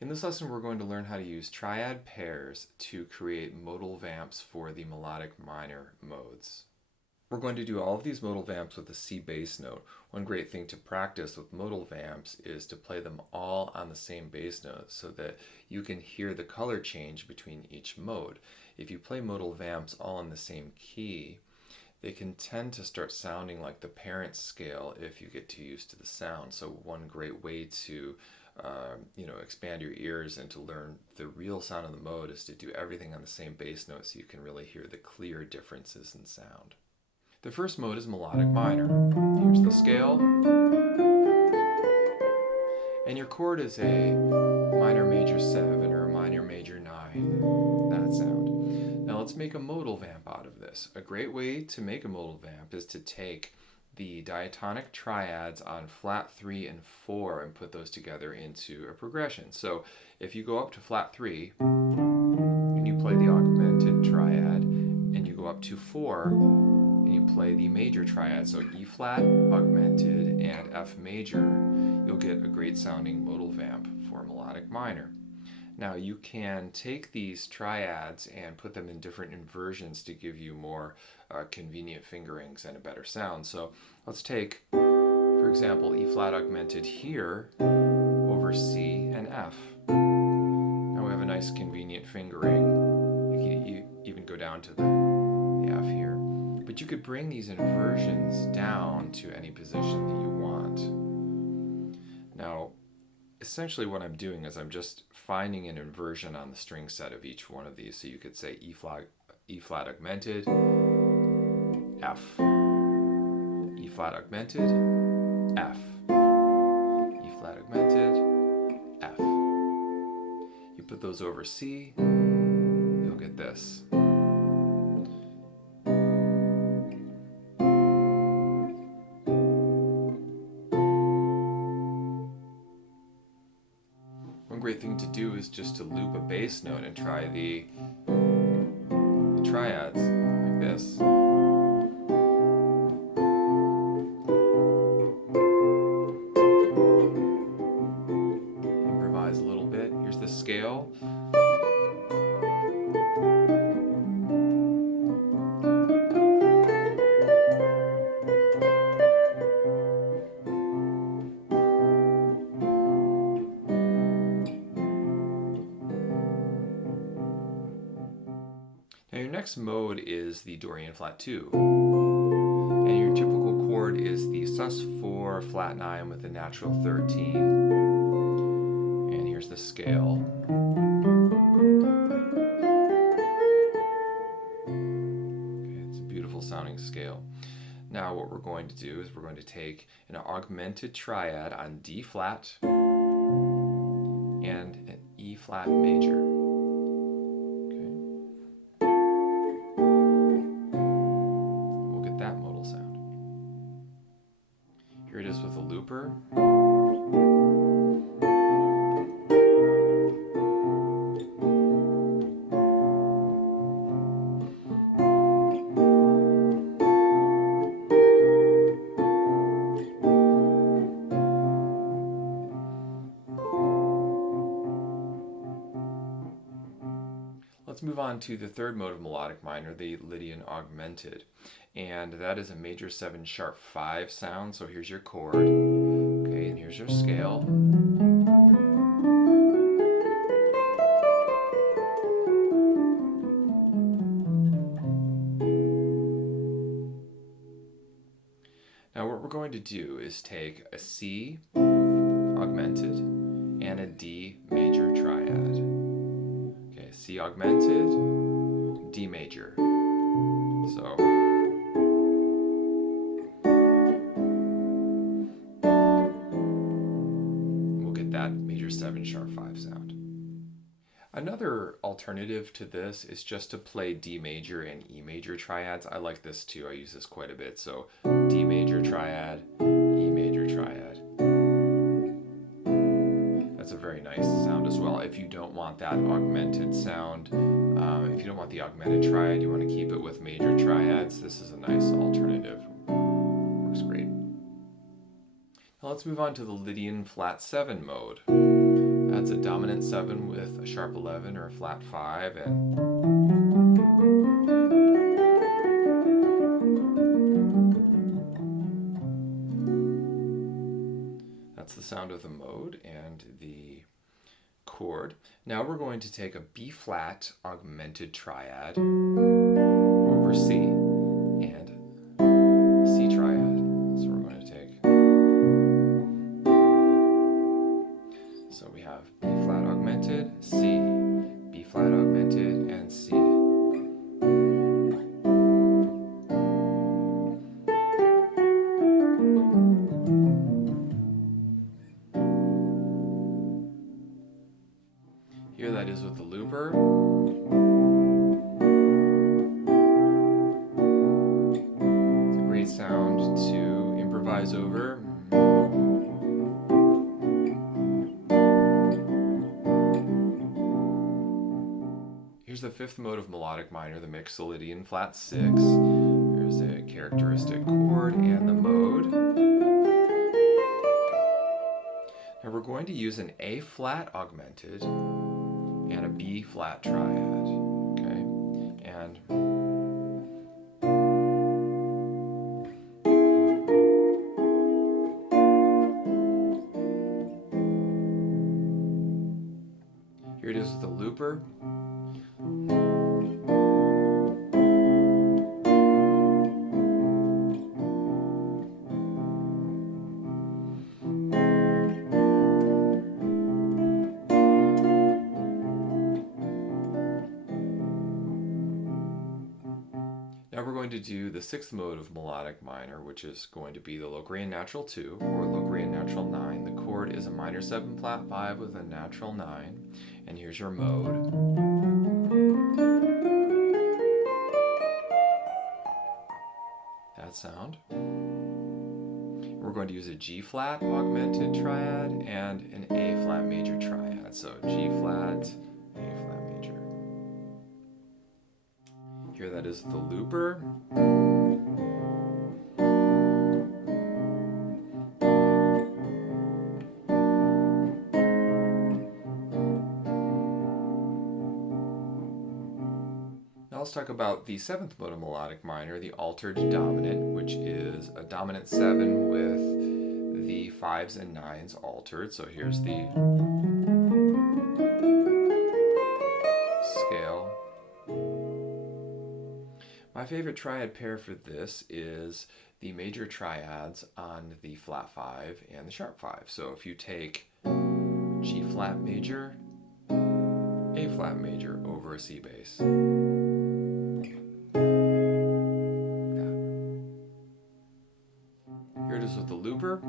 In this lesson, we're going to learn how to use triad pairs to create modal vamps for the melodic minor modes. We're going to do all of these modal vamps with a C bass note. One great thing to practice with modal vamps is to play them all on the same bass note so that you can hear the color change between each mode. If you play modal vamps all in the same key, they can tend to start sounding like the parent scale if you get too used to the sound. So one great way to expand your ears and to learn the real sound of the mode is to do everything on the same bass note so you can really hear the clear differences in sound. The first mode is melodic minor. Here's the scale. And your chord is a minor major 7 or a minor major 9. That sound. Now let's make a modal vamp out of this. A great way to make a modal vamp is to take the diatonic triads on flat 3 and 4 and put those together into a progression. So if you go up to flat 3 and you play the augmented triad and you go up to 4 and you play the major triad, so E flat, augmented, and F major, you'll get a great sounding modal vamp for melodic minor. Now you can take these triads and put them in different inversions to give you more convenient fingerings and a better sound. So let's take, for example, E flat augmented here over C and F. Now we have a nice convenient fingering. You can even go down to the F here. But you could bring these inversions down to any position that you want. Now, essentially what I'm doing is I'm just finding an inversion on the string set of each one of these. So you could say E flat augmented, F, E flat augmented, F, E flat augmented, F. You put those over C, you'll get this. One great thing to do is just to loop a bass note and try the triads like this. Improvise a little bit. Here's the scale. Now your next mode is the Dorian flat 2. And your typical chord is the sus4 flat 9 with a natural 13. And here's the scale. Okay, it's a beautiful sounding scale. Now what we're going to do is we're going to take an augmented triad on D flat and an E flat major. That modal sound. Here it is with a looper. Let's move on to the third mode of melodic minor, the Lydian augmented. And that is a major 7 sharp 5 sound. So here's your chord. Okay, and here's your scale. Now what we're going to do is take a C augmented and a D major triad. Okay, C augmented, D major. So we'll get that major 7 sharp 5 sound. Another alternative to this is just to play D major and E major triads. I like this too. I use this quite a bit. So D major triad, E major triad. That's a very nice sound as well. If you don't want that augmented sound, if you don't want the augmented triad, you want to keep it with major triads, this is a nice alternative. Works great. Now let's move on to the Lydian flat 7 mode. that's a dominant 7 with a sharp 11 or a flat 5, and that's the sound of the mode and the chord. Now we're going to take a B flat augmented triad over C and C triad. So we're going to take, so we have B flat augmented, C, B flat augmented, and C. Here that is with the looper. It's a great sound to improvise over. Here's the fifth mode of melodic minor, the Mixolydian flat 6. Here's a characteristic chord and the mode. Now we're going to use an A flat augmented and a B flat triad, okay? And here it is with the looper. Now we're going to do the sixth mode of melodic minor, which is going to be the Locrian natural 2 or Locrian natural 9. The chord is a minor 7 flat 5 with a natural 9. And here's your mode. That sound. We're going to use a G flat augmented triad and an A flat major triad. So G flat, A flat major. Here that is the looper. Now let's talk about the seventh mode of melodic minor, the altered dominant, which is a dominant 7 with the 5s and 9s altered. So here's the scale. My favorite triad pair for this is the major triads on the flat 5 and the sharp 5. So if you take G flat major, A flat major over a C bass. Here it is with the looper.